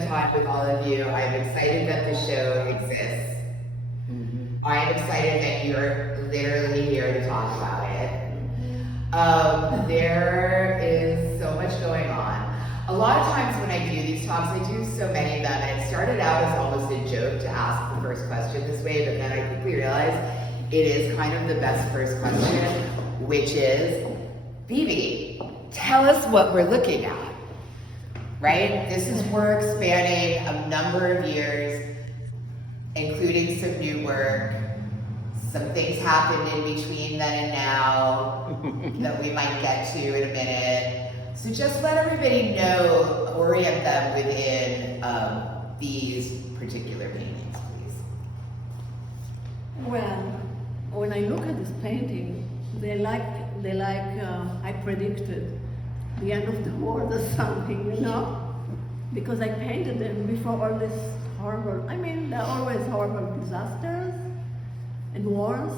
spend time with all of you. I'm excited that the show exists. I am excited that you're literally here to talk about it. There is so much going on. A lot of times when I do these talks, I do so many of them, and it started out as almost a joke to ask the first question this way, but then I quickly realized it is kind of the best first question, which is, Bibi, tell us what we're looking at, right? This is work spanning a number of years, including some new work. Some things happened in between then and now that we might get to in a minute. So just let everybody know, orient them within these particular paintings, please. Well, when I look at this painting, they like I predicted the end of the world or something, you know? Because I painted them before all this horrible, I mean, there are always horrible disasters and wars,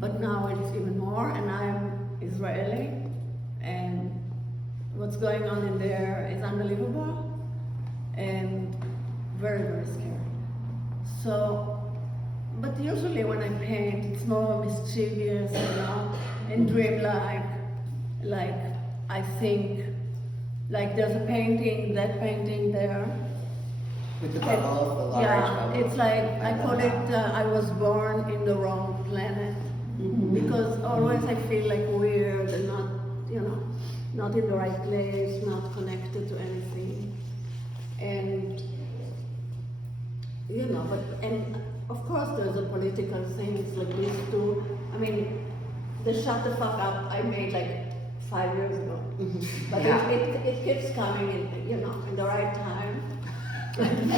but now it's even more, and I'm Israeli, and what's going on in there is unbelievable and very, very scary. So, but usually when I paint, it's more mischievous, you know, and dreamlike. Like I think, like there's a painting, that painting there. With the bubble, the large bubble. It's like, I call it, I was born in the wrong planet. Because always I feel like weird and not, you know, not in the right place, not connected to anything. And, you know, and of course there's a political things like this too. I mean, the shut the fuck up I made like 5 years ago. But yeah. it keeps coming in, you know, in the right time. And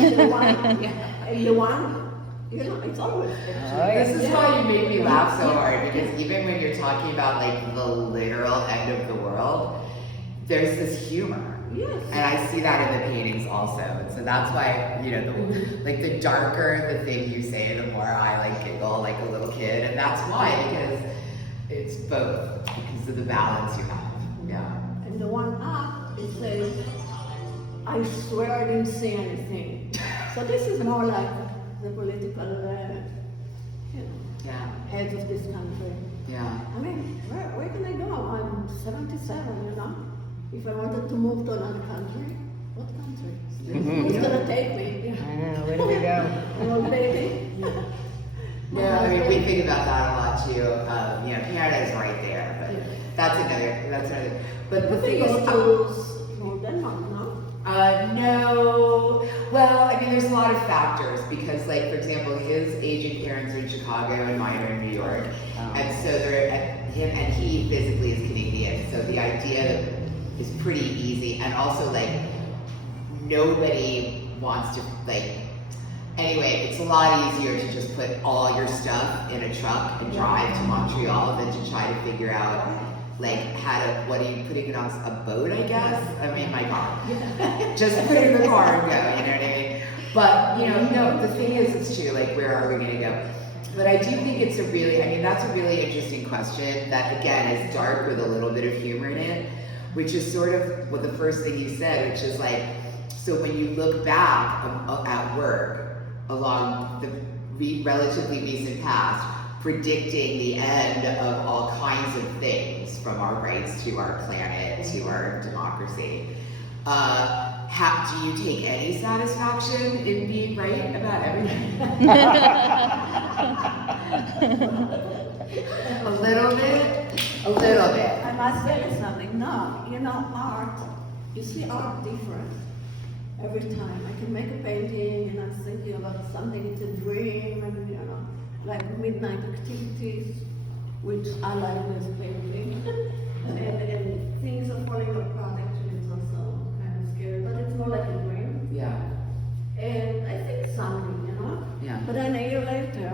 the one, you know, it's always This is why you make me laugh so hard, because even when you're talking about like the literal end of the world, there's this humor. Yes. And I see that in the paintings also. And so that's why, you know, the darker the thing you say, the more I like giggle like a little kid. And that's why, because it's both, because of the balance you have. Yeah. And the one up, it says, I swear I didn't see anything. So this is more like the political, you know, heads of this country. Yeah. I mean, where can I go? I'm 77, you know? If I wanted to move to another country, what country? Who's gonna take me? I know, where do we go? Old lady? No, I mean, we think about that a lot too. You know, Canada is right there, but that's another. But the thing is, Denmark, no? No. Well, I mean, there's a lot of factors because, like, for example, his aging parents are in Chicago and mine are in New York, and so he physically is Canadian. So the idea is pretty easy, and also like nobody wants to like. Anyway, it's a lot easier to just put all your stuff in a truck and drive to Montreal than to try to figure out like what are you putting it on a boat, I guess? I mean, my car. Just put it in the car and go, you know what I mean? But, you know, no, the thing is, it's true, like, where are we gonna go? But I do think that's a really interesting question that, again, is dark with a little bit of humor in it, which is sort of the first thing you said, which is like, so when you look back at work along the relatively recent past, predicting the end of all kinds of things, from our rights to our planet to our democracy. Do you take any satisfaction in being right about everything? A little bit. I must tell you something. No, you know, art, you see art different every time. I can make a painting and I'm thinking about something, it's a dream, and you know, like midnight activities, which I like this painting. and things are falling apart, actually it's also kind of scary, but it's more like a dream. Yeah. And I think something, you know? Yeah. But then a year later,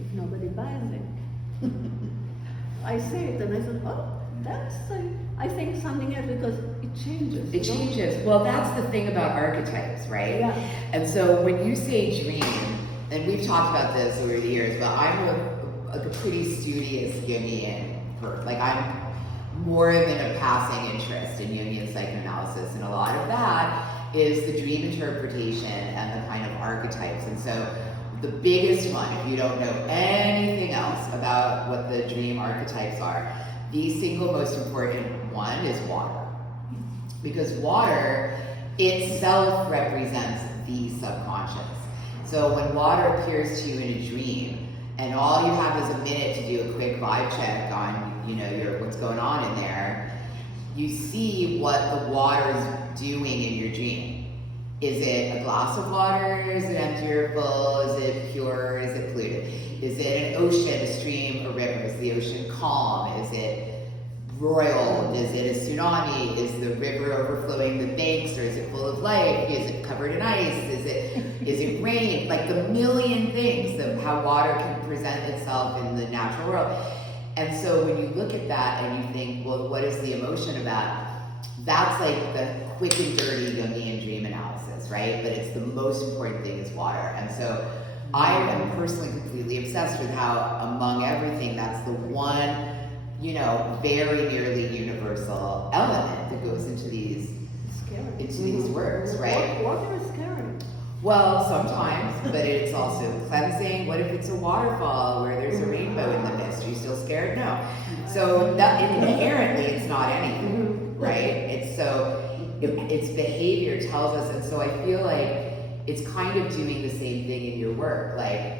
if nobody buys it, I see it and I said, oh, I think something else, because it changes. It changes. Well, that's the thing about archetypes, right? Yeah. And so when you say dream, and we've talked about this over the years, but I'm a pretty studious Jungian person. Like, I'm more than a passing interest in Jungian psychoanalysis, and a lot of that is the dream interpretation and the kind of archetypes. And so the biggest one, if you don't know anything else about what the dream archetypes are, the single most important one is water. Because water itself represents the subconscious. So when water appears to you in a dream, and all you have is a minute to do a quick vibe check on, you know, what's going on in there, you see what the water is doing in your dream. Is it a glass of water? Is it empty or full? Is it pure? Is it polluted? Is it an ocean, a stream, a river? Is the ocean calm? Is it roiled? Is it a tsunami? Is the river overflowing the banks, or is it full of life? Is it covered in ice? Is it rain? Like the million things of how water can present itself in the natural world. And so when you look at that and you think, well, what is the emotion about? That's like the quick and dirty Jungian dream analysis, right? But it's the most important thing is water. And so I am personally completely obsessed with how among everything, that's the one, you know, very nearly universal element that goes into these works, right? Water is scary. Well, sometimes, but it's also cleansing. What if it's a waterfall where there's a rainbow in the mist? Are you still scared? No. So that inherently, it's not anything, right? Its behavior tells us, and so I feel like it's kind of doing the same thing in your work. Like,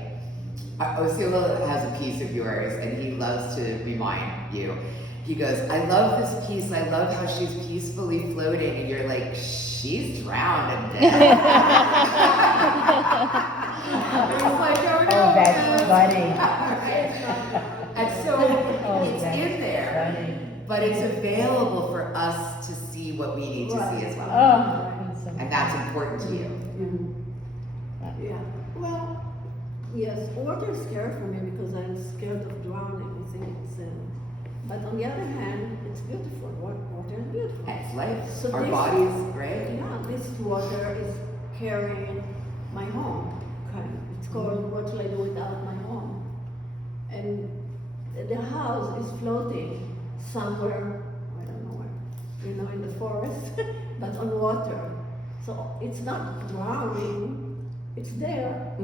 Osceola has a piece of yours, and he loves to remind you. He goes, I love this piece. I love how she's peacefully floating. And you're like, she's drowned in death. That's funny. And so it's in there, Funny. but it's available for us to see what we need to see as well. Oh. And that's important to you. Yeah. Well, yes, water is scary for me because I'm scared of drowning. I think it's, but on the other hand, it's beautiful. Water is beautiful. It's life. So Our this- bodies, right? Yeah, this water is carrying my home. Okay. It's called What Shall I Do Without My Home? And the house is floating somewhere, I don't know where, you know, in the forest, but on water. So it's not drowning, it's there.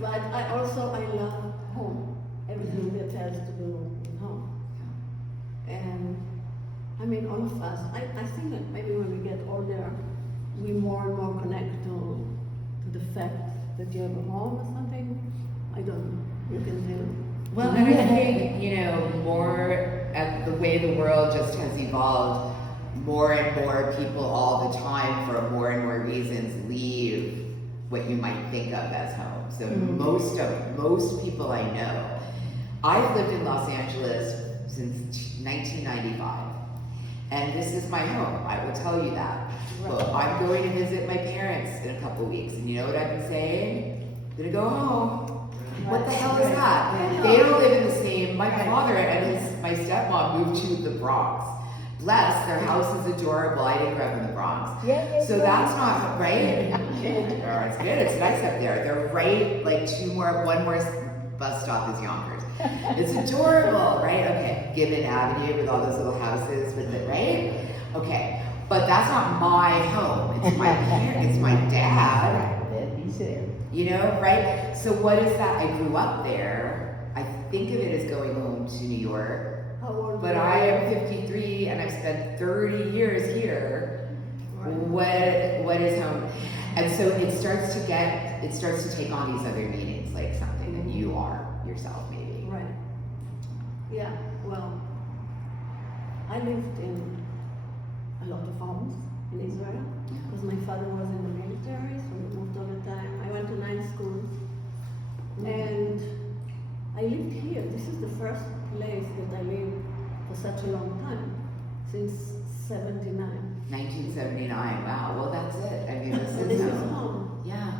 But I love home, everything that has to do with home. And I mean, all of us, I think that maybe when we get older, we more and more connect to the fact that you have a home or something. I don't know, you can tell. Well, and I think, you know, more at the way the world just has evolved, more and more people all the time, for more and more reasons, leave what you might think of as home. So most people I know, I've lived in Los Angeles since 1995, and this is my home. I will tell you that. But I'm going to visit my parents in a couple weeks, and you know what I've been saying? I'm gonna go home. What the hell is that? They don't live in the same. My father and my stepmom moved to the Bronx. Bless, their house is adorable. I didn't grow up in the Bronx. So that's not right. It's good. It's nice up there. They're right, like one more bus stop is Yonkers. It's adorable, right? Okay, Gibbon Avenue with all those little houses with it, right? Okay, but that's not my home. It's my parents. It's my dad. You know, right? So what is that? I grew up there. I think of it as going home to New York. How old But are I you? am 53 and I've spent 30 years here. What is home? And so it starts to take on these other meanings, like something that you are yourself, maybe. Right. Yeah, well, I lived in a lot of homes in Israel because my father was in the military, so we moved all the time. I went to 9 schools and I lived here. This is the first place that I lived for such a long time, since 79. 1979, wow, well that's it. I mean, And this this is is home. home. Yeah,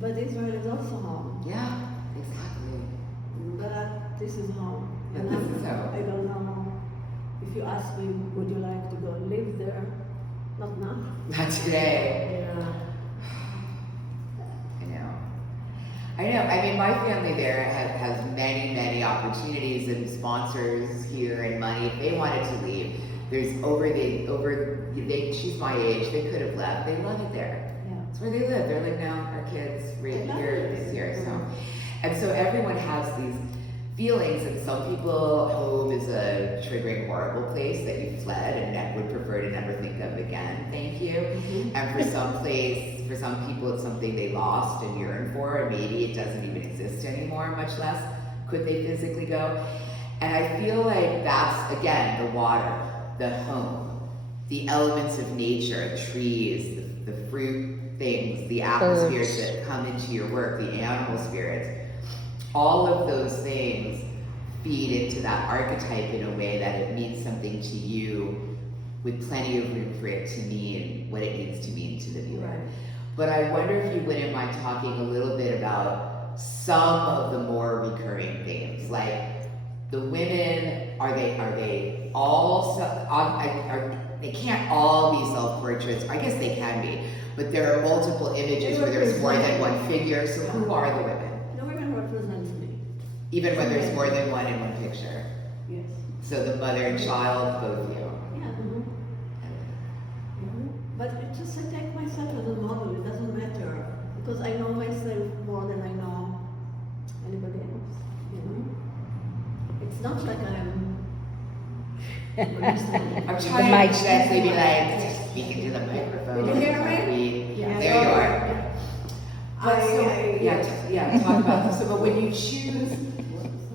But Israel is also home. yeah, exactly. But this is home. But And this is home. I don't know. If you ask me, would you like to go live there? Not now. Not today. Yeah. I know. I mean, my family there has many, many opportunities and sponsors here and money. If they wanted to leave, she's my age, they could have left. They love it there. Yeah. It's where they live. They're like, no, our kids right love here it. this year. So, and so everyone has these feelings, and some people, home is a triggering, horrible place that you fled and would prefer to never think of again. Thank you. And for some people, it's something they lost and yearn for, and maybe it doesn't even exist anymore, much less could they physically go. And I feel like that's, again, the water, the home, the elements of nature, trees, the fruit things, the atmospheres that come into your work, the animal spirits. All of those things feed into that archetype in a way that it means something to you with plenty of room for it to mean what it needs to mean to the viewer. Right. But I wonder if you wouldn't mind talking a little bit about some of the more recurring themes, like the women, are they all, they can't all be self-portraits, I guess they can be, but there are multiple images where there's more than one figure, so who are the women? The women represent me. Even when there's more than one in one picture? Yes. So the mother and child, both of you? Yeah. But it just, I take myself as a model, it doesn't matter, because I know myself more than I know anybody else, you know? It's not like I'm trying to exactly be like, speaking to the microphone. Did you hear me? Yeah. There you are. Talk about this. So, but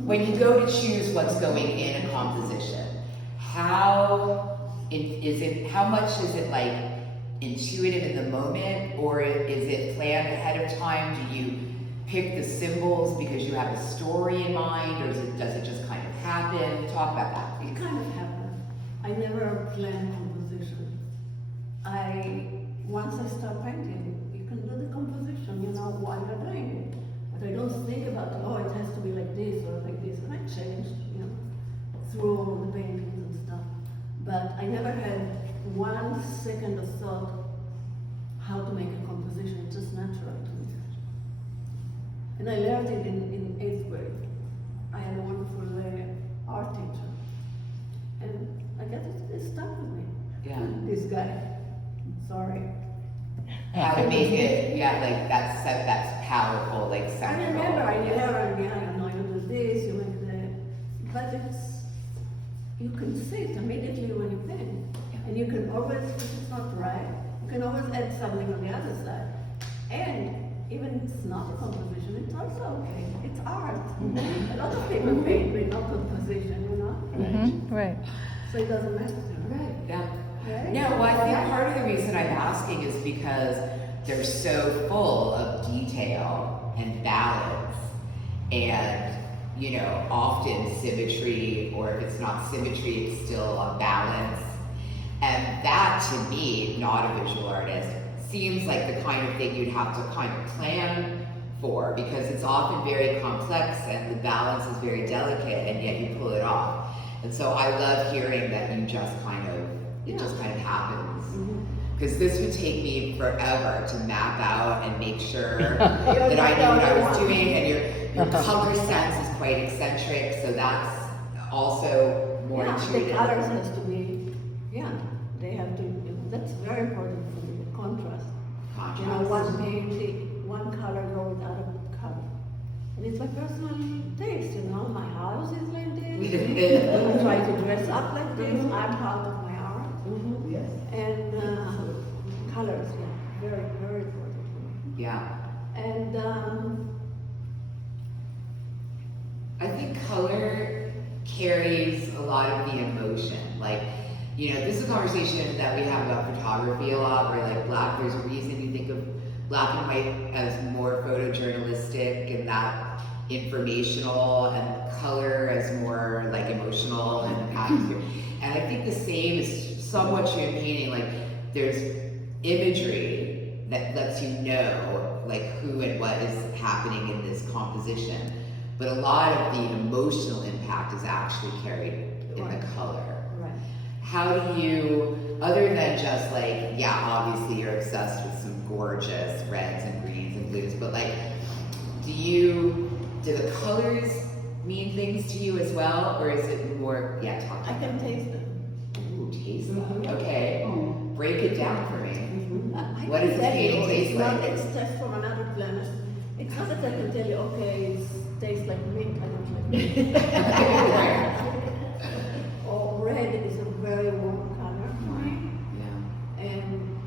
when you go to choose what's going in a composition, how much is it like intuitive in the moment, or is it planned ahead of time? Do you pick the symbols because you have a story in mind, or does it just kind of happen? Talk about that, please. It kind of happened. I never planned composition. Once I start painting, you can do the composition, you know, while you're doing it. But I don't think about, oh, it has to be like this or like this. And I changed, you know, through all the paintings and stuff. But I never had 1 second of thought how to make a composition. It's just natural to me. And I learned it in 8th grade. I had a wonderful art teacher. And I guess it stuck with me. Yeah. This guy. Sorry. How to make it, like that's powerful, like I central. remember, I know you do this, you make but you can see it immediately when you paint. And you can always, if it's not right, you can always add something on the other side. And even if it's not a composition, it's also okay. It's art. A lot of people paint with no composition, you know? Right. So it doesn't matter. Right, yeah. Right? No, well, I think part of the reason I'm asking is because they're so full of detail and balance and, you know, often symmetry, or if it's not symmetry, it's still a balance. And that, to me, not a visual artist, seems like the kind of thing you'd have to kind of plan for, because it's often very complex and the balance is very delicate, and yet you pull it off. And so I love hearing that you just kind of, it just kind of happens. Because this would take me forever to map out and make sure that I knew what I was doing, and your color sense is quite eccentric, so that's also more intuitive. The colors has to be, they have to, that's very important for me, the contrast. You know, one color go with other color. And it's my personal taste, you know, my house is like this, I try to dress up like this, I'm proud of my art. Yes. And colors, very, very important for me. Yeah. And I think color carries a lot of the emotion. Like, you know, this is a conversation that we have about photography a lot, where like there's a reason you think of black and white as more photojournalistic and that informational, and color as more like emotional and atmosphere. And I think the same is somewhat true in painting. Like, there's imagery that lets you know like who and what is happening in this composition, but a lot of the emotional impact is actually carried in the color. right. How do you, other than just like, yeah, obviously you're obsessed with some gorgeous reds and greens and blues, but like, do the colors mean things to you as well, or is it more, talk I can taste them. Ooh, taste love. Okay, break it down for me. I What can does tell painting you, taste it's not, like? it's just from another planet. It's not that I can tell you, okay, it tastes like mint, I don't like mint. Or red is a very warm color for me. Yeah. And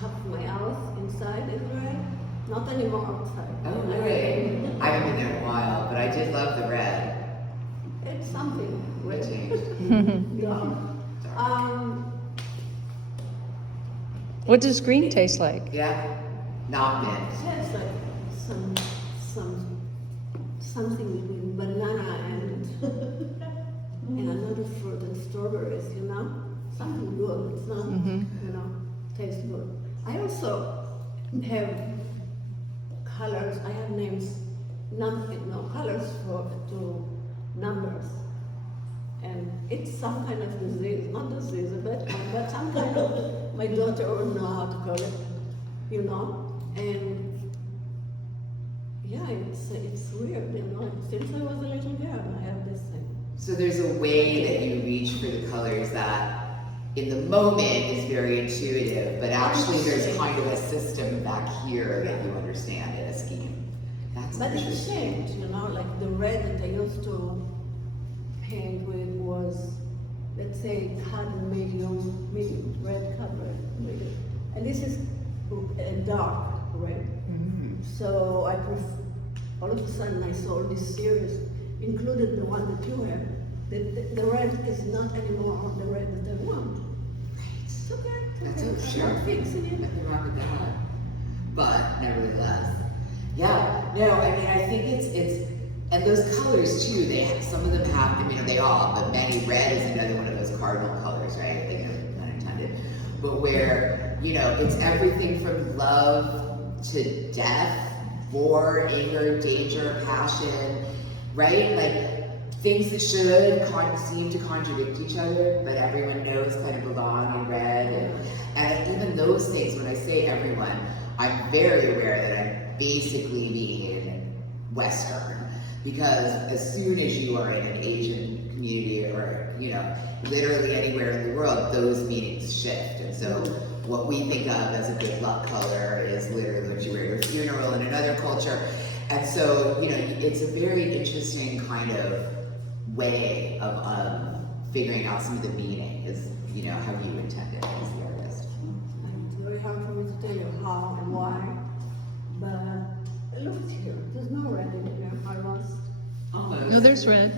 half my house inside is red. Not anymore outside. Oh, really? I haven't been there in a while, but I did love the red. It's something. What changed? Yeah. What does green taste like? Yeah? Not mint. Yeah, it's like something between banana and another fruit and strawberries, you know? Something good. It's not, you know, tastes good. I also have colors. I have names, colors to numbers. And it's some kind of disease, not disease, but some kind of, my daughter would know how to call it, you know? And yeah, it's weird, you know? Since I was a little girl, I have this thing. So there's a way that you reach for the colors that in the moment is very intuitive, but actually there's kind of a system back here that you understand in a scheme. That's But it's interesting. changed, you know, like the red that I used to paint with was, let's say, cotton medium red color. And this is a dark red. So all of a sudden I saw this series, included the one that you have. The red is not anymore the red that I want. It's okay. That's okay. okay, sure. I'm not fixing it. Nothing wrong with that. But nevertheless, yeah, no, I mean, I think it's, and those colors too, some of them have, I mean, they all, but many, red is another one of those cardinal colors, right? Like, pun intended. But where, you know, it's everything from love to death, war, anger, danger, passion, right? Like, things that should seem to contradict each other, but everyone knows kind of belong in red. And even those things, when I say everyone, I'm very aware that I'm basically being Western. Because as soon as you are in an Asian community or, you know, literally anywhere in the world, those meanings shift. And so what we think of as a good luck color is literally what you wear at your funeral in another culture. And so, you know, it's a very interesting kind of way of figuring out some of the meaning is, you know, how you intend it as the artist. And it's very hard for me to tell you how and why, but look here, there's no red in here, I lost. Almost. No, there's red.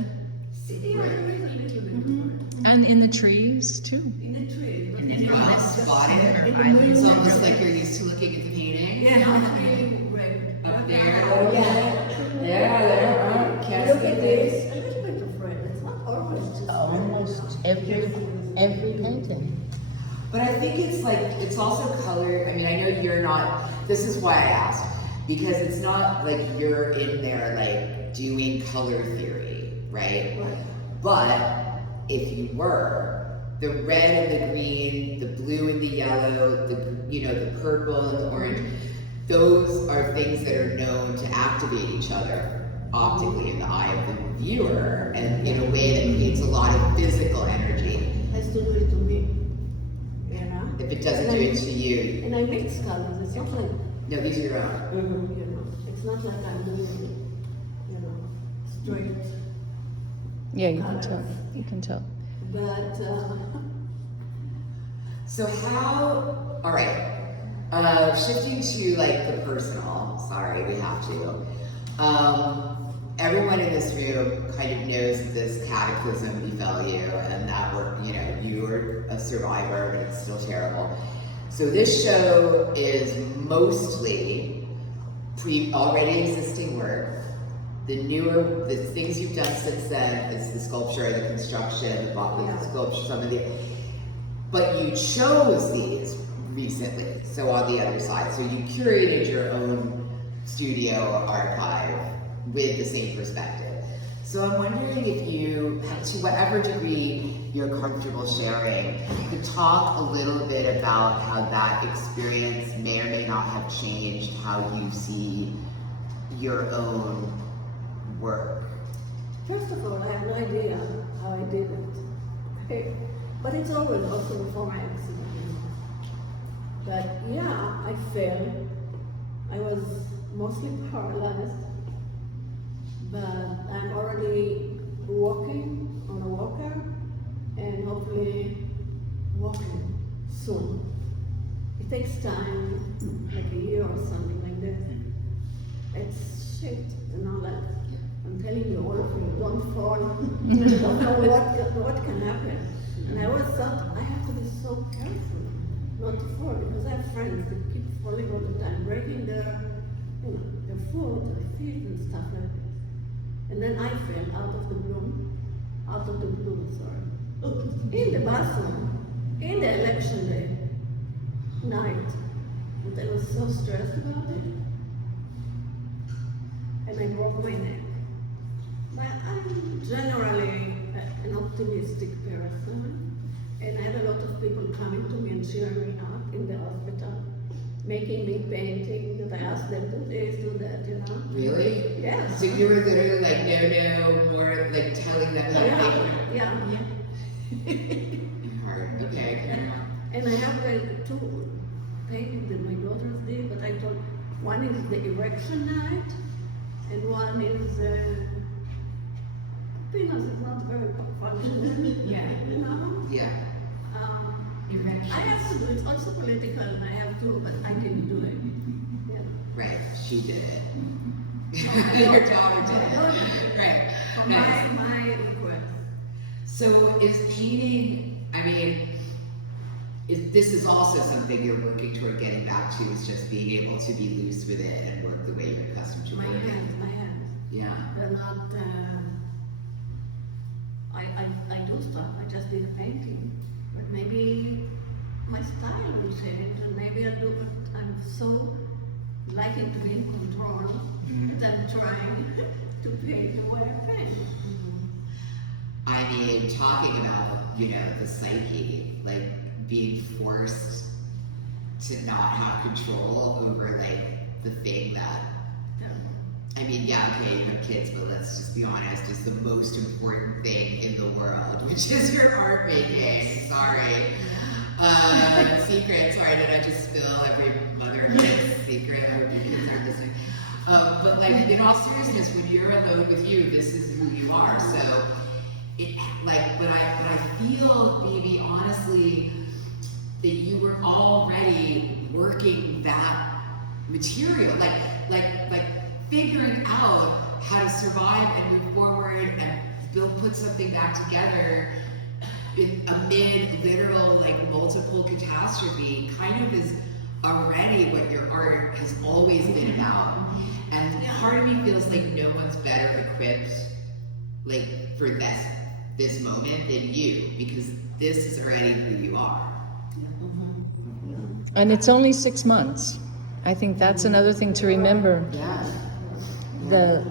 See, there is a little bit. And in the trees too. In the tree. Wow, spot it. It's almost like you're used to looking at the painting. Yeah, it's really red. Up there. Oh, yeah. Yeah, there. Look Can't at see this, a little bit of red, it's not always just red. Almost every painting. But I think it's like, it's also color, I mean, I know you're not, this is why I asked, because it's not like you're in there like doing color theory, right? Right. But if you were, the red and the green, the blue and the yellow, the purple and the orange, those are things that are known to activate each other optically in the eye of the viewer and in a way that creates a lot of physical energy. Has to do it to me, you know? If it doesn't do it to you, And I mix colors, it's not like, no, these are your own. you know, it's not like I'm doing it, you know, straight. Yeah, you can tell. You can tell. But, So how, all right, shifting to like the personal, sorry, we have to. Everyone in this room kind of knows that this cataclysm befell you and that you were a survivor, but it's still terrible. So this show is mostly already existing work. The things you've done since then is the sculpture, the construction, the sculpture, some of the, but you chose these recently, so on the other side. So you curated your own studio archive with the same perspective. So I'm wondering if you, to whatever degree you're comfortable sharing, could talk a little bit about how that experience may or may not have changed how you see your own work. first of all, I have no idea how I did it. Okay. But it's always also before my accident, you know. But yeah, I fell. I was mostly paralyzed, but I'm already walking on a walker and hopefully walking soon. It takes time, like a year or something like that. It's shit, you know, like I'm telling you, all of you, don't fall. You don't know what can happen. And I always thought I have to be so careful not to fall, because I have friends that keep falling all the time, breaking their, you know, their foot, their feet and stuff like this. And then I fell out of the blue, in the bathroom, in the election day night. But I was so stressed about it. And I broke my neck. But I'm generally an optimistic person, and I had a lot of people coming to me and cheering me up in the hospital, making me painting, that I asked them, do this, do that, you know. Really? Yeah. So you were literally like, no, more like telling them how to make Yeah. hard. Okay. And I have the two paintings that my daughters did, but I told, one is the erection night, and one is Venus is not very functional. Yeah. You know? Yeah. I have to do it. It's also political, and I have to, but I can do it. Yeah. Right. She did it. Your daughter did it. Right. For Nice. my request. So is painting, I mean, this is also something you're working toward getting back to, is just being able to be loose with it and work the way you're accustomed to My working. hands. Yeah. They're not, I do stuff, I just did painting. But maybe my style will change, and maybe I'll do it. I'm so liking to be in control that I'm trying to paint the way I paint. I mean, talking about, you know, the psyche, like being forced to not have control over like the thing that, I mean, yeah, okay, you have kids, but let's just be honest, it's the most important thing in the world, which is your art making. Sorry. Secret, sorry, did I just spill every mother and kid's secret? I hope your kids aren't listening. But like, in all seriousness, when you're alone with you, this is who you are. So, it, like, but I feel, Bibi, honestly, that you were already working that material, like figuring out how to survive and move forward and put something back together amid literal, like, multiple catastrophe, kind of is already what your art has always been about. And part of me feels like no one's better equipped, like, for this moment than you, because this is already who you are. And it's only 6 months. I think that's another thing to remember. Yeah.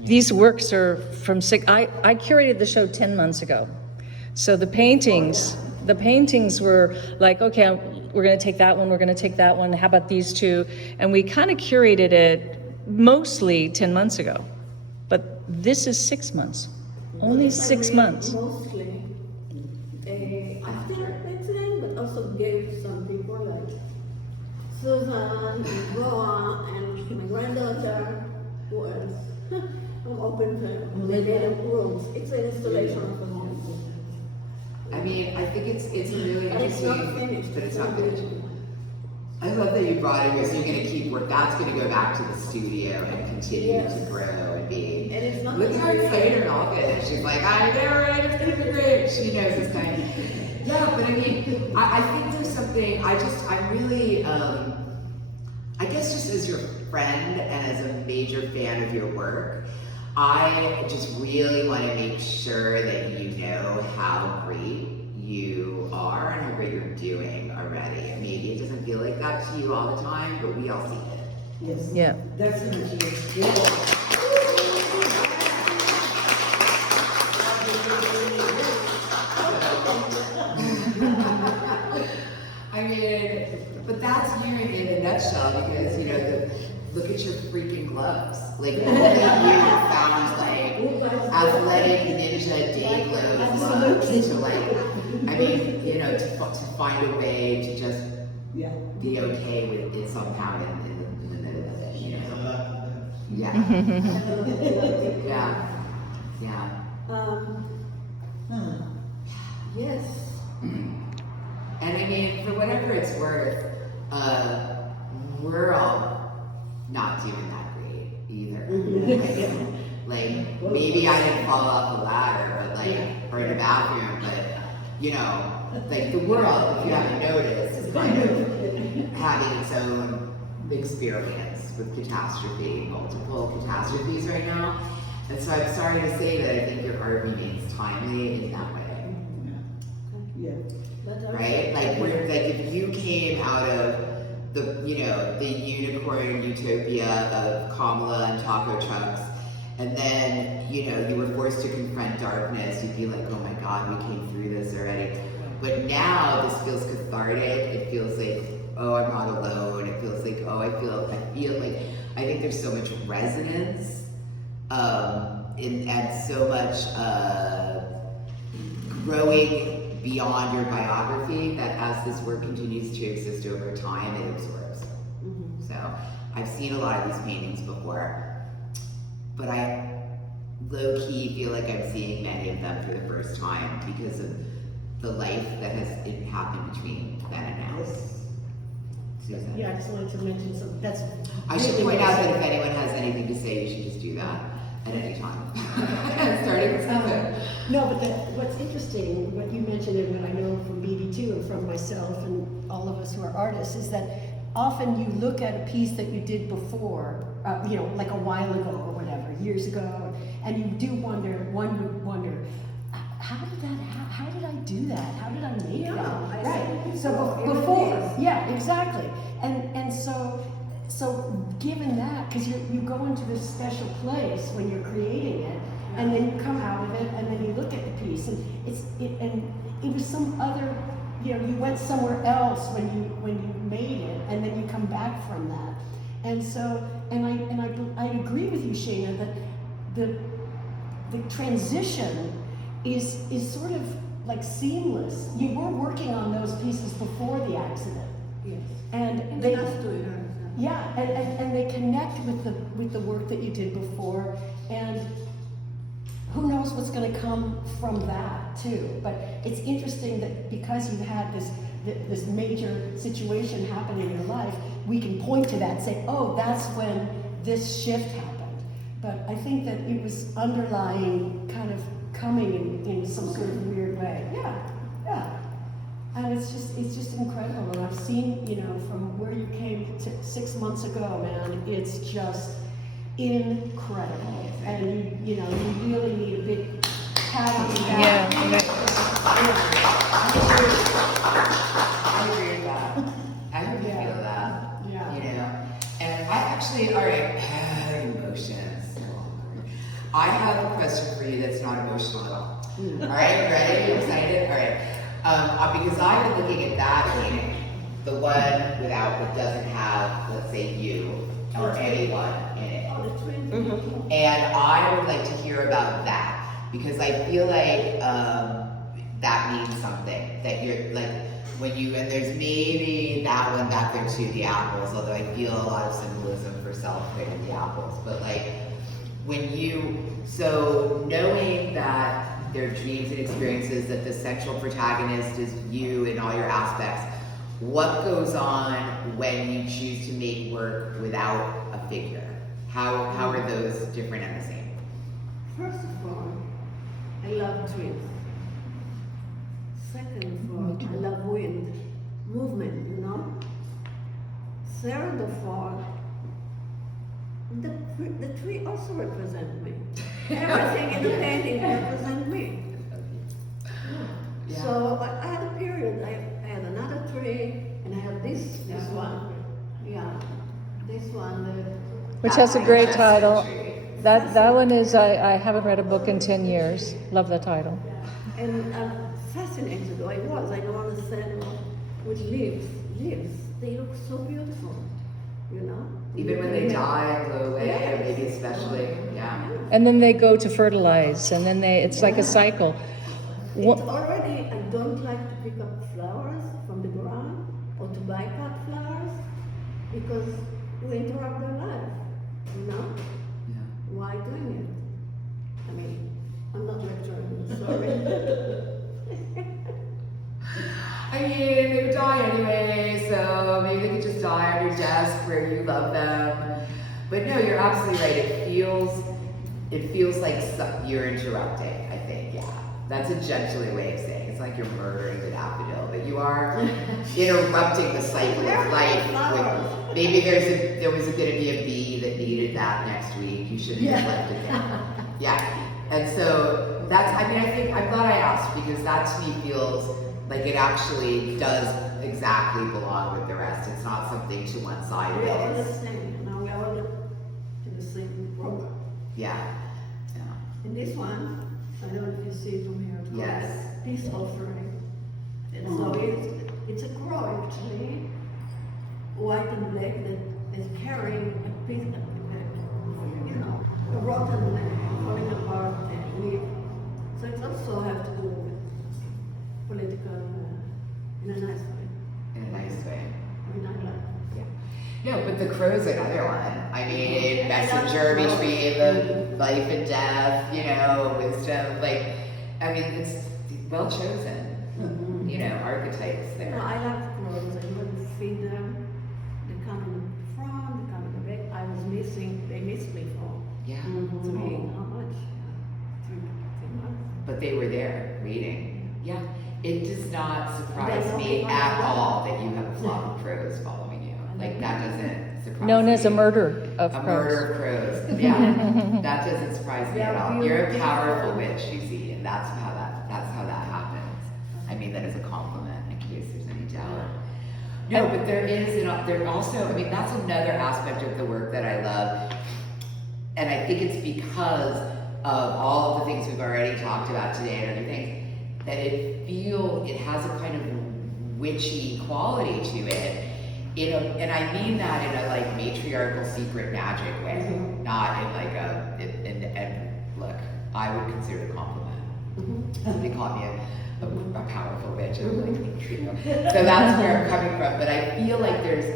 These works are from I curated the show 10 months ago. So the paintings were like, okay, we're going to take that one, we're going to take that one, how about these two? And we kind of curated it mostly 10 months ago. But this is 6 months. Only 6 months. Mostly after accident, but also gave some people like Susan and Goa and my granddaughter. Who else? I'm open to they made rooms. It's an installation of a home. I mean, I think it's really And it's interesting, not finished. but it's not finished. I love that you brought it here, so you're going to keep work. That's going to go back to the studio and continue to grow and be. And it's not Look how excited and all good. She's like, I know, right? It's going to be great. She knows it's kind of. Yeah, but I mean, I think there's something. I'm really, I guess, just as your friend and as a major fan of your work, I just really want to make sure that you know how great you are and how great you're doing already. And maybe it doesn't feel like that to you all the time, but we all see it. Yes. Yeah. Definitely. Yeah. I mean, but that's you in a nutshell, because, you know, look at your freaking gloves. Like, only you found like athletic ninja day gloves to like, I mean, you know, to find a way to just be okay with it somehow in the middle of it, you know? Yeah. Yes. And I mean, for whatever it's worth, we're all not doing that great either. Like, maybe I didn't fall off the ladder, but like, or in the bathroom, but you know, like the world, if you haven't noticed, is kind of having its own experience with catastrophe, multiple catastrophes right now. And so I'm sorry to say that I think your art remains timely in that way. Right? Like, if you came out of the, you know, the unicorn utopia of Kamala and taco trucks, and then, you know, you were forced to confront darkness, you'd be like, oh my God, we came through this already. But now this feels cathartic. It feels like, oh, I'm not alone. It feels like, oh, I feel like, I think there's so much resonance, and so much growing beyond your biography, that as this work continues to exist over time, it absorbs. So I've seen a lot of these paintings before, but I low-key feel like I'm seeing many of them for the first time because of the life that has happened between then and now. Susan? Yeah, I just wanted to mention some, that's. I should point out that if anyone has anything to say, you should just do that at any time. Starting with Susan. No, but what's interesting, what you mentioned and what I know from Bibi too, and from myself and all of us who are artists, is that often you look at a piece that you did before, you know, like a while ago or whatever, years ago, and you do wonder, one would wonder, how did I do that? How did I make that? Right. So before, yeah, exactly. And so given that, because you go into this special place when you're creating it, and then you come out of it, and then you look at the piece, and it was some other, you know, you went somewhere else when you made it, and then you come back from that, and so I agree with you, Shana, that the transition is sort of like seamless. You were working on those pieces before the accident. Yes. And they, That's to her. yeah, and they connect with the work that you did before, and who knows what's going to come from that too. But it's interesting that because you had this major situation happen in your life, we can point to that and say, oh, that's when this shift happened. But I think that it was underlying, kind of coming in some sort of weird way. Yeah. And it's just incredible. And I've seen, you know, from where you came to 6 months ago, man, it's just incredible. And you know, you really need a big pat on the back. I agree with that. I can feel that. Yeah. You know, and I actually, all right, emotions. I have a question for you that's not emotional at all. All right, ready? You excited? All right. Because I was looking at that painting, the one that doesn't have, let's say, you or anyone in it. And I would like to hear about that, because I feel like that means something, that you're like, when you, and there's maybe that one back there too, the apples, although I feel a lot of symbolism for self right in the apples, but like, when you, so knowing that their dreams and experiences, that the central protagonist is you in all your aspects, what goes on when you choose to make work without a figure? How are those different and the same? First of all, I love trees. Second of all, I love wind, movement, you know. Third of all, the tree also represents me. Everything in the painting represents me. Yeah. So I had a period, I had another tree, and I have this one. Yeah, this one. Which has a great title. That one is, I haven't read a book in 10 years. Love the title. And I'm fascinated, I don't understand with leaves. They look so beautiful. you know. Even when they die and go away, or maybe especially, yeah. And then they go to fertilize, and then it's like a cycle. It's already, I don't like to pick up flowers from the ground or to buy cut flowers because we interrupt their life, you know? Yeah. Why doing it? I mean, I'm not lecturing, sorry. I mean, they would die anyway, so maybe they could just die on your desk where you love them. But no, you're absolutely right. It feels like you're interrupting, I think, yeah. That's a gentler way of saying it. It's like you're murdering the daffodil, but you are interrupting the cycle of life. Maybe there was going to be a bee that needed that next week. You shouldn't have left it there. Yeah. And so I think, I'm glad I asked, because that to me feels like it actually does exactly belong with the rest. It's not something to one side of We're all the it. same, now we're all in the same program. Yeah. Yeah. And this one, I don't know if you see it from here. It's called Yes. Peace offering. And so it's a crow actually, white and black, that is carrying a piece of, a rotten leg, falling apart and leaf. So it also have to do with political, in a nice way. In a nice way. I mean, I like, yeah. No, but the crow's another one. I mean, messenger between the life and death, wisdom. I mean, it's well chosen, archetypes there. No, I like crows. I even feed them. They come in the front, they come in the back. They missed me for Yeah. 3, how much? 3 months. But they were there, waiting. Yeah. It does not surprise They're me not at like all that you have a flock of crows following you. Like, that doesn't surprise me. Known as a murder of A crows. murder of crows. Yeah. That doesn't surprise me at all. You're a beautiful. powerful witch, you see, and that's how that happens. I mean that as a compliment, in case there's any doubt. No, but there also, I mean, that's another aspect of the work that I love. And I think it's because of all of the things we've already talked about today and other things, that it has a kind of witchy quality to it. And I mean that in a matriarchal secret magic way, not in and look, I would consider it a compliment. Somebody called me a powerful witch, and I'm like, thank you. So that's where I'm coming from. But I feel like there's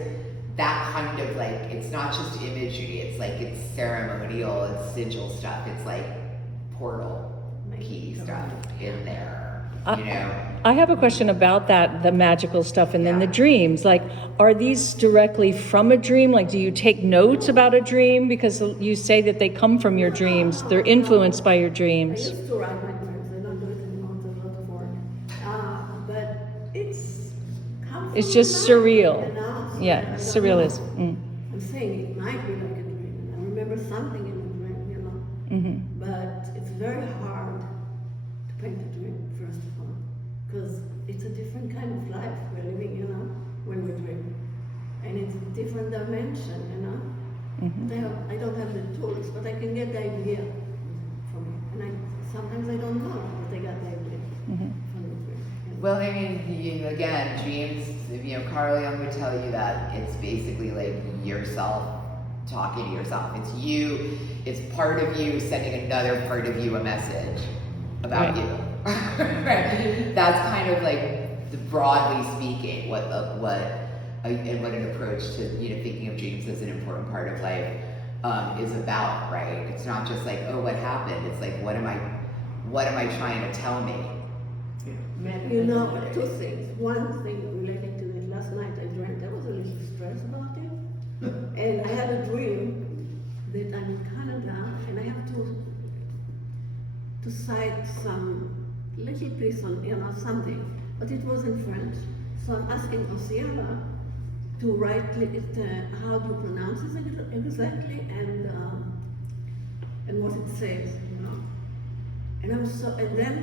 that kind of it's not just imagery, it's ceremonial, it's sigil stuff, it's portal key stuff in there. I have a question about that, the magical stuff, and then the Yeah. dreams. Are these directly from a dream? Do you take notes about a dream? Because you say that they come from your dreams. They're influenced by your I dreams. used to write my dreams. I don't do it anymore. It's a lot of work. But it's It's just surreal. So Yeah, I don't surrealism. know. I'm saying it might be like a dream. I remember something in the dream, Mm-hmm. But it's very hard to paint a dream, first of all, because it's a different kind of life we're living, when we dream. And it's a different dimension, Mm-hmm. I don't have the tools, but I can get the idea from it. And sometimes I don't know, but I got the idea Mm-hmm. from the dream. Well, I mean, again, dreams, Carl Jung would tell you that it's basically yourself talking to yourself. It's you, it's part of you sending another part of you a message about Right. you. Right? That's kind of broadly speaking, what an approach to, thinking of dreams as an important part of life is about, right? It's not just oh, what happened? It's what am I trying to tell me? Two things. One thing relating to this, last night I dreamt, I was a little stressed about it. And I had a dream that I'm in Canada and I have to cite some little piece on, something. But it was in French. So I'm asking Osiana to write it, how do you pronounce it exactly and what it says, And then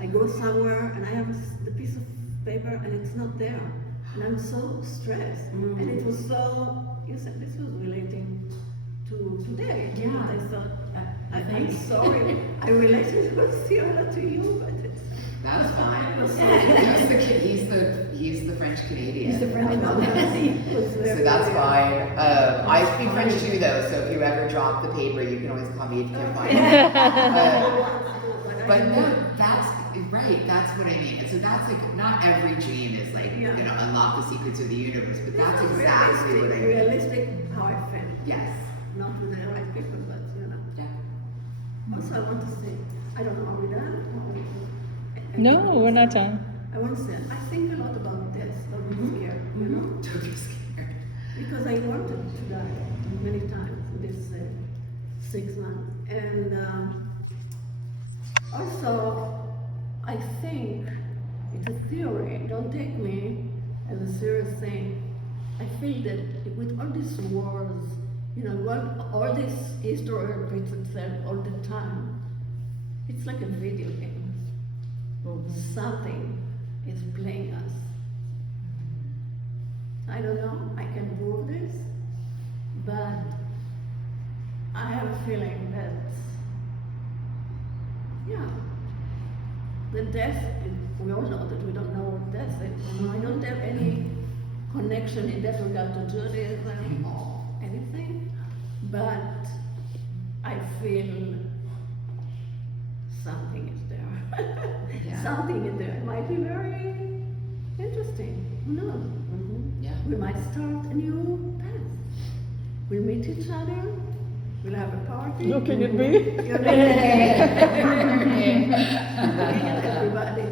I go somewhere and I have the piece of paper and it's not there. And I'm so stressed. And it was so, you said this was relating to today. Yeah. I thought, I I'm think. sorry. I related Osiana to you, but it's... That's fine. He's the French Canadian. He's the French So that's fine. I speak French too, though. So if you ever drop the paper, you can always call me if you can't find it. But no, that's right. That's what I mean. So that's like not every dream is like gonna unlock the secrets of the universe, but that's exactly what I mean. Realistic how I feel. Yes. Not with the right people, but you know. Yeah. Also, I want to say, I don't know, are we done? No, we're not done. I want to say, I think a lot about death, don't be scared, you know? Don't be scared. Because I wanted to die many times in this 6 months. And also, I think it's a theory, don't take me as a serious thing. I feel that with all these wars, you know, all this history repeats itself all the time. It's like a video game. Something is playing us. I don't know, I can prove this, but I have a feeling that, the death, we all know that we don't know what death is. I don't have any connection in that regard to Judaism or anything, but I feel something is there. Something is there. It might be very interesting. Who knows? Yeah. We might start a new path. We'll meet each other. We'll have a party. Looking at me. You're looking at everybody.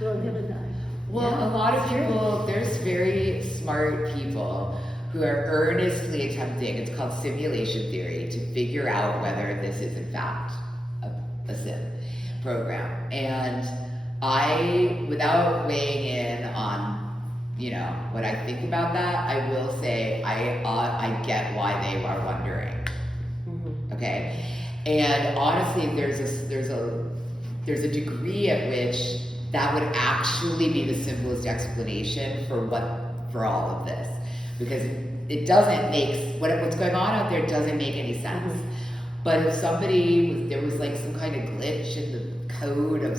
We're gonna die. Well, a lot of people, there's very smart people who are earnestly attempting, it's called simulation theory, to figure out whether this is in fact a sim program. And I, without weighing in on, you know, what I think about that, I will say I get why they are wondering. Okay, and honestly, there's a degree at which that would actually be the simplest explanation for all of this, because it doesn't make what's going on out there doesn't make any sense. But if there was like some kind of glitch in the code of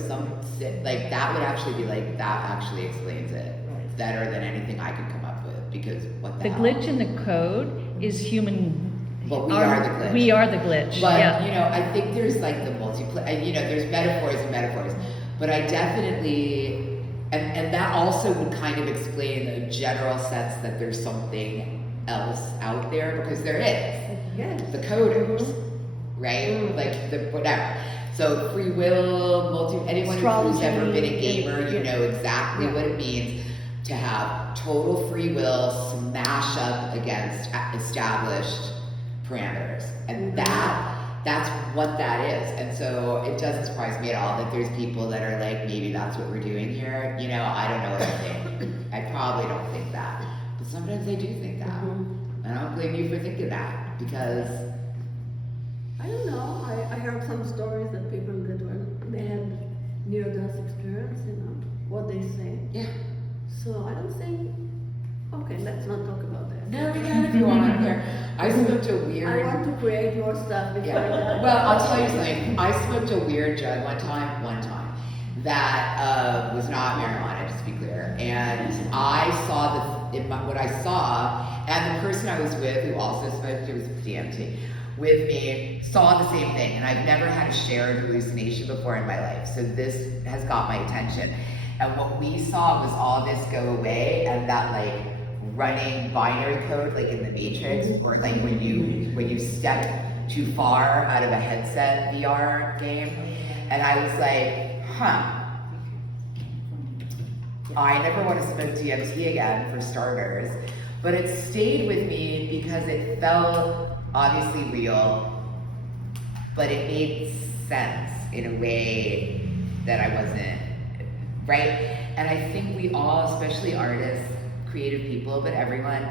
like that would actually be like that actually explains it better than anything I could come up with, because what the hell? glitch in the code is human. Well, we are the glitch. We are the glitch. But, yeah. you know, I think there's like the there's metaphors and metaphors. But I definitely, and that also would kind of explain the general sense that there's something else out there, because there is. Yes. The coders, right? Like the whatever. So free will, anyone who's ever been a gamer, you know exactly what it means to have total free will smash up against established parameters, and that's what that is. And so it doesn't surprise me at all that there's people that are like, maybe that's what we're doing here. You know, I don't know what I think. I probably don't think that, but sometimes I do think that, and I don't blame you for thinking that, because I don't know. I heard some stories that people they had near-death experience, you know, what they say. yeah. So I don't think, okay, let's not talk about that. No, we can if you want. I don't care. I smoked a weird. I want to create more stuff before I Yeah. die. Well, I'll tell you something. I smoked a weird drug one time, that was not marijuana, just to be clear. And I saw what I saw, and the person I was with, who also smoked, it was DMT, with me, saw the same thing. And I've never had a shared hallucination before in my life. So this has got my attention. And what we saw was all this go away, and that like running binary code, like in the Matrix, or like when you step too far out of a headset VR game. And I was like, I never want to smoke DMT again, for starters. But it stayed with me because it felt obviously real, but it made sense in a way that I wasn't, right? And I think we all, especially artists, creative people, but everyone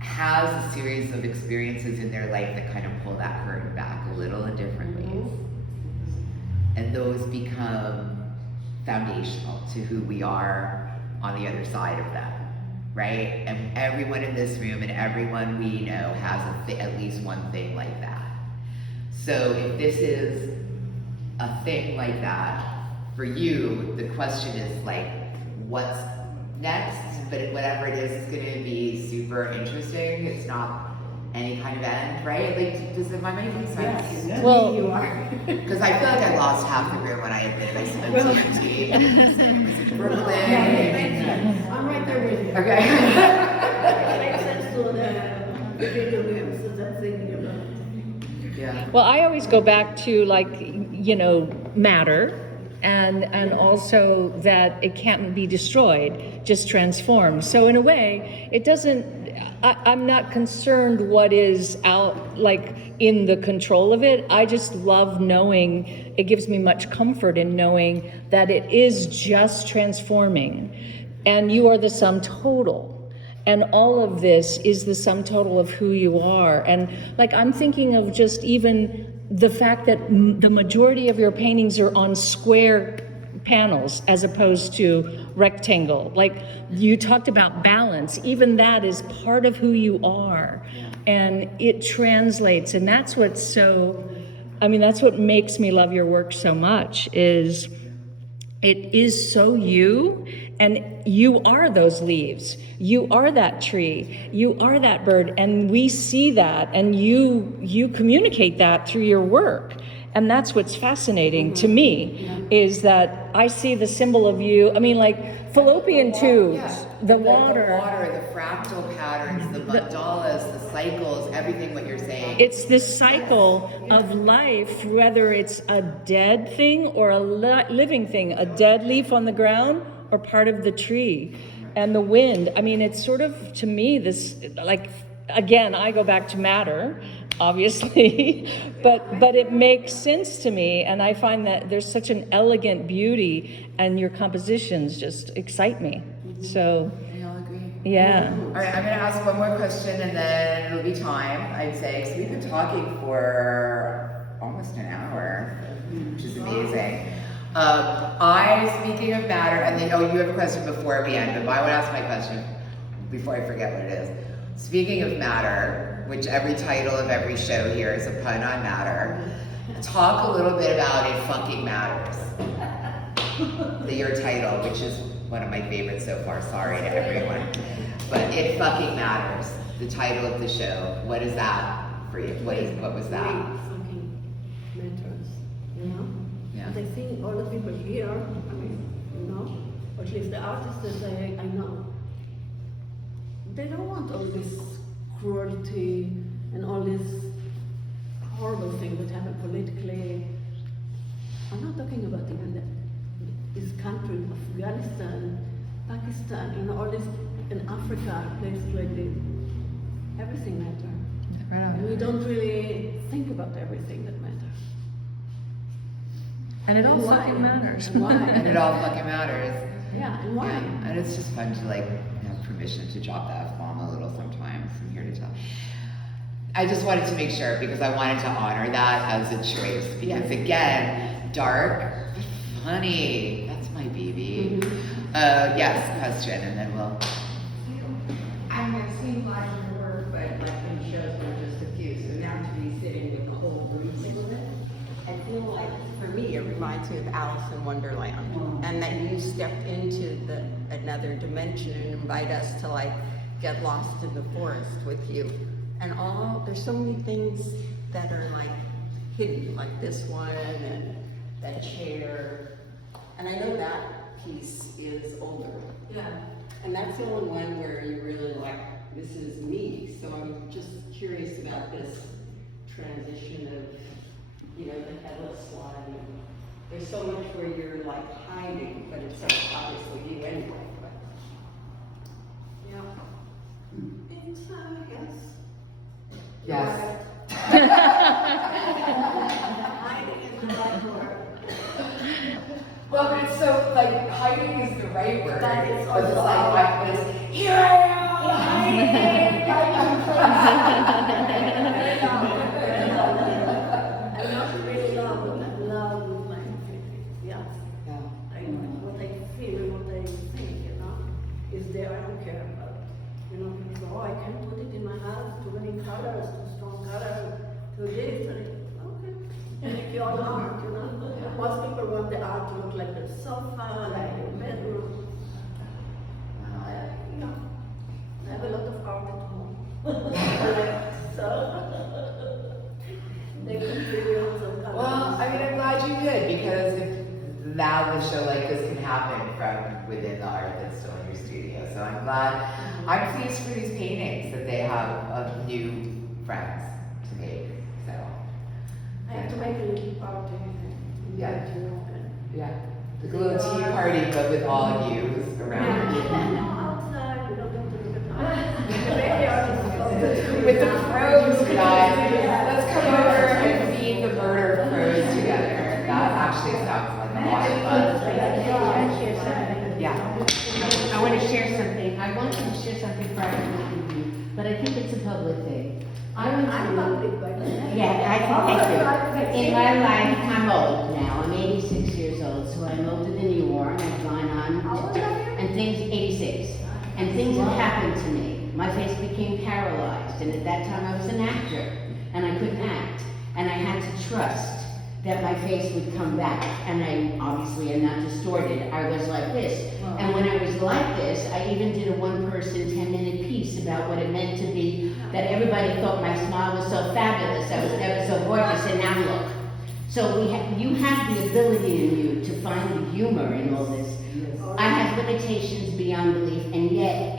has a series of experiences in their life that kind of pull that curtain back a little in different ways. And those become foundational to who we are on the other side of them, right? And everyone in this room and everyone we know has at least one thing like that. So if this is a thing like that, for you, the question is like, what's next? But whatever it is going to be super interesting. It's not any kind of end, right? Like, am I making sense? Yes, Well- you are. Because I feel like I lost half the room when I admitted I spent TNT. It was in Brooklyn. I'm right there with you. Okay. It makes sense to the Bibi Davidson that thinking about. Yeah. Well, I always go back to like, matter and also that it can't be destroyed, just transformed. So in a way, it doesn't, I'm not concerned what is out like in the control of it. I just love knowing, it gives me much comfort in knowing that it is just transforming and you are the sum total. And all of this is the sum total of who you are. And like, I'm thinking of just even the fact that the majority of your paintings are on square panels as opposed to rectangle. Like you talked about balance, even that is part of who you are. And it translates, and that's what's so, that's what makes me love your work so much, is it is so you, and you are those leaves. You are that tree. You are that bird, and we see that, and you communicate that through your work. And that's what's fascinating to me, is that I see the symbol of you. Like fallopian tubes, the water. The water, the fractal patterns, the mandalas, the cycles, everything what you're saying. It's this cycle of life, whether it's a dead thing or a living thing, a dead leaf on the ground or part of the tree. And the wind, it's sort of, to me, this, like, again, I go back to matter, obviously, but it makes sense to me, and I find that there's such an elegant beauty, and your compositions just excite me. So, We all agree. yeah. All right, I'm going to ask one more question, and then it'll be time, I'd say, because we've been talking for almost an hour, which is amazing. Speaking of matter, and then, you have a question before we end, but I would ask my question before I forget what it is. Speaking of matter, which every title of every show here is a pun on matter, talk a little bit about It Fucking Matters. Your title, which is one of my favorites so far, sorry to everyone. But It Fucking Matters, the title of the show. What is that for you? What was that? It fucking matters, Yeah. And I think all the people here, or at least the artists that I know, they don't want all this cruelty and all this horrible thing that happen politically. I'm not talking about even this country, Afghanistan, Pakistan, all this in Africa, places like this. Everything matters. Right on. And we don't really think about everything that matters. And it all Why? fucking matters. And why? And it all fucking matters. Yeah, and why? Yeah, and it's just fun to have permission to drop the F-bomb a little sometimes. I'm here to tell. I just wanted to make sure because I wanted to honor that as a choice because again, dark, but funny. That's my baby. Yes, question, and then we'll. I have seen lots of your work, but like in shows there are just a few, so now to be sitting with the whole group with it, I feel like, for me, it reminds me of Alice in Wonderland, and that you stepped into another dimension and invite us to get lost in the forest with you. And there's so many things that are hidden, like this one and that chair. And I know that piece is older. Yeah. And that's the only one where you really this is me. So I'm just curious about this transition of, the headless one. There's so much where you're hiding, but it's obviously you anyway. But. Yeah. It's, yes. Yes. Hiding is the right word. Well, but it's so hiding is the right word. That is but it's also but it's here I am I don't really love what I love with my feelings. Yes. Yeah. What I feel and what I think, is there. I don't care about. People go, I can't put it in my house. Too many colors, too strong colors, too this. Okay. Make your own art. Most people want the art to look like this. They contribute some kind Well, of. I mean, I'm glad you did, because if now the show like this can happen from within the art that's still in your studio. So I'm glad, I'm pleased for these paintings that they have new friends to make, so. I have to make a little party. Yeah. You know, Yeah, like a little tea party, but with all of you around. outside, we don't have to look at the backyard. With the crows, guys. Let's come over and feed the murder crows together. That actually sounds like a lot of fun. Yeah. I want to share something. I wanted to share something prior to the interview, but I think it's a public thing. I'm public, by the way. Yeah, thank you. In my life, I'm old now. I'm 86 years old, so I'm older than you are, and I've gone on. How old are you? And things, 86. And things have happened to me. My face became paralyzed, and at that time I was an actor, and I couldn't act. And I had to trust that my face would come back, and I obviously am not distorted. I was like this. And when I was like this, I even did a one-person 10-minute piece about what it meant to be, that everybody thought my smile was so fabulous, I was never so gorgeous, and now look. So you have the ability in you to find the humor in all this. I have limitations beyond belief, and yet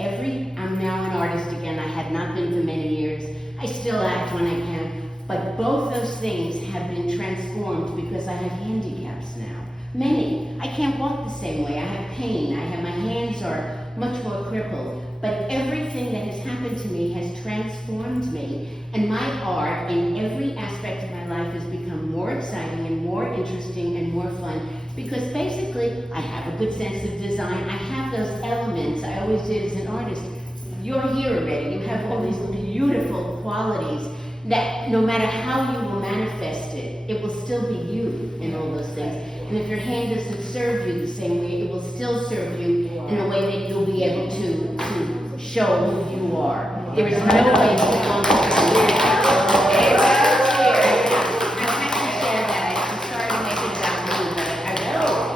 I'm now an artist again. I had not been for many years. I still act when I can. But both those things have been transformed because I have handicaps now. Many. I can't walk the same way. I have pain. My hands are much more crippled. But everything that has happened to me has transformed me. And my art in every aspect of my life has become more exciting and more interesting and more fun. Because basically, I have a good sense of design. I have those elements I always did as an artist. You're here already. You have all these beautiful qualities that no matter how you will manifest it, it will still be you in all those things. And if your hand doesn't serve you the same way, it will still serve you in a way that you'll be able to show who you are. There is no way to go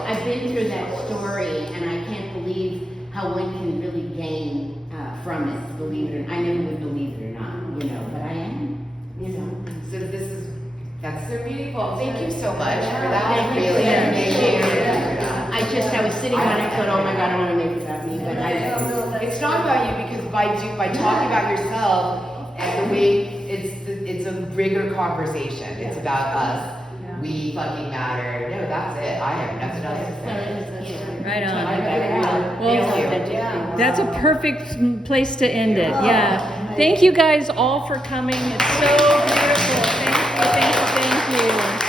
I've been through that story, and I can't believe how one can really gain from it, believe it or not. I never would believe it or not, but I am. So that's so beautiful. Thank you so much for that. Thank you. Really Yeah, appreciate thank it. I was sitting on it, I thought, oh my God, I want to make it about me, but It's not about you, because by talking about yourself and the way it's a bigger conversation. It's about us. We fucking matter. No, that's it. I have nothing else to say. Right on. Thank you. That's a perfect place to end it. Yeah. Thank you guys all for coming. It's so beautiful. Thank you.